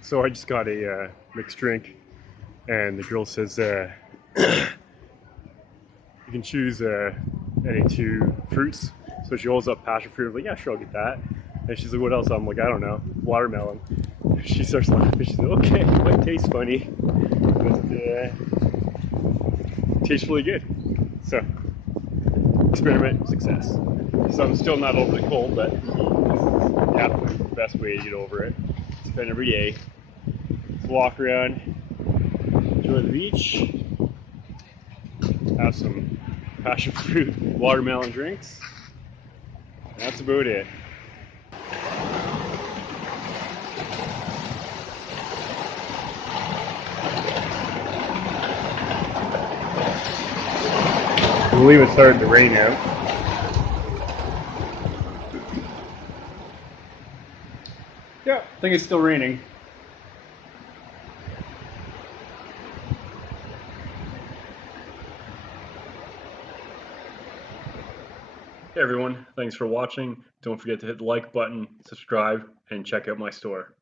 So I just got a mixed drink, and the girl says you can choose any two fruits. So she holds up passion fruit. I'm like, yeah, sure, I'll get that. And she's like, what else? I'm like, I don't know, watermelon. She starts laughing. She's like, okay, it might taste funny, but tastes really good. So experiment success. So I'm still not overly cold, but yeah, the best way to get over it. Spend every day. Let's walk around, enjoy the beach, have some passion fruit watermelon drinks. And that's about it. I believe it's starting to rain now. Yeah, I think it's still raining. Hey everyone, thanks for watching. Don't forget to hit the like button, subscribe, and check out my store.